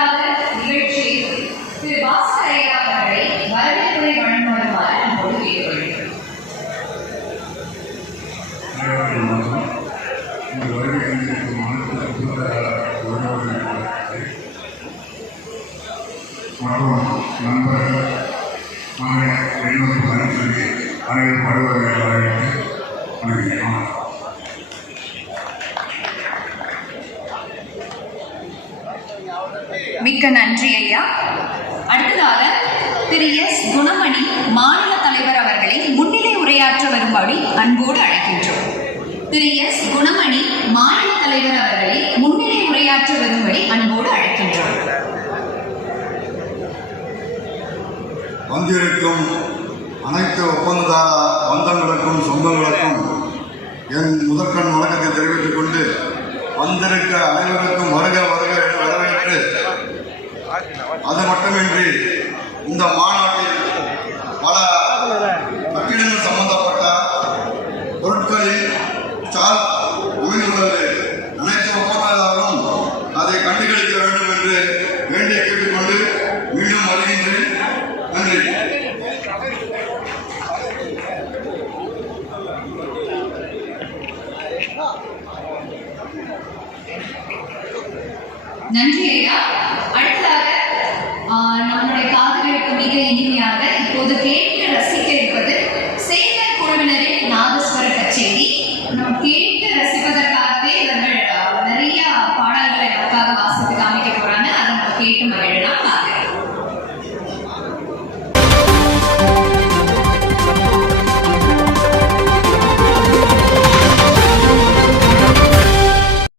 அடுத்ததாக நிகழ்ச்சியில் திரு பாஸ்கர் ஐயா அவர்களை வரவேற்புரை வழங்குமாறு அன்போடு கேட்டுக்கொள்கிறேன். மற்றும் நண்பர்கள் அனைவரும் படுவதை மிக்க நன்றி ஐயா. அடுத்ததாக திரு எஸ் குணமணி மாநில தலைவர் அவர்களை முன்னிலை உரையாற்ற வரும்படி அன்போடு அழைக்கின்றோம். திரு எஸ் குணமணி மாநில தலைவர் அவர்களை முன்னிலை உரையாற்ற வரும்படி அன்போடு அழைக்கின்றோம். வந்திருக்கும் அனைத்து ஒப்பந்ததார பந்தங்களுக்கும் சொந்தங்களுக்கும் என் முதற்கண் வணக்கத்தை தெரிவித்துக் கொண்டு வந்திருக்க அனைவருக்கும் வருக வருக என்று வரவேற்று, அது மட்டுமின்றி இந்த மாநாட்டில் பல கட்டிடங்கள் சம்பந்தப்பட்ட பொருட்களில் ஸ்டால் அமைந்துள்ளது. அனைத்து ஒப்பந்ததாரரும் அதை கண்டுகளிக்க வேண்டும் என்று வேண்டிய கேட்டுக்கொண்டு மீண்டும் வருகின்றேன். நன்றி. நன்றி ஐயா. அடுத்ததாக நம்முடைய காதுகளுக்கு மிக இனிமையாக இப்போது கேட்டு ரசிக்க இருப்பது சேகர் குழுவினரின் நாதஸ்வர கச்சேரி. நாம் கேட்டு ரசிப்பதற்காகவே இவர்கள் நிறைய பாடல்களை நமக்காக வாசித்து காமிக்க போறாங்க. அதை நம்ம கேட்டு மகிழலாம்.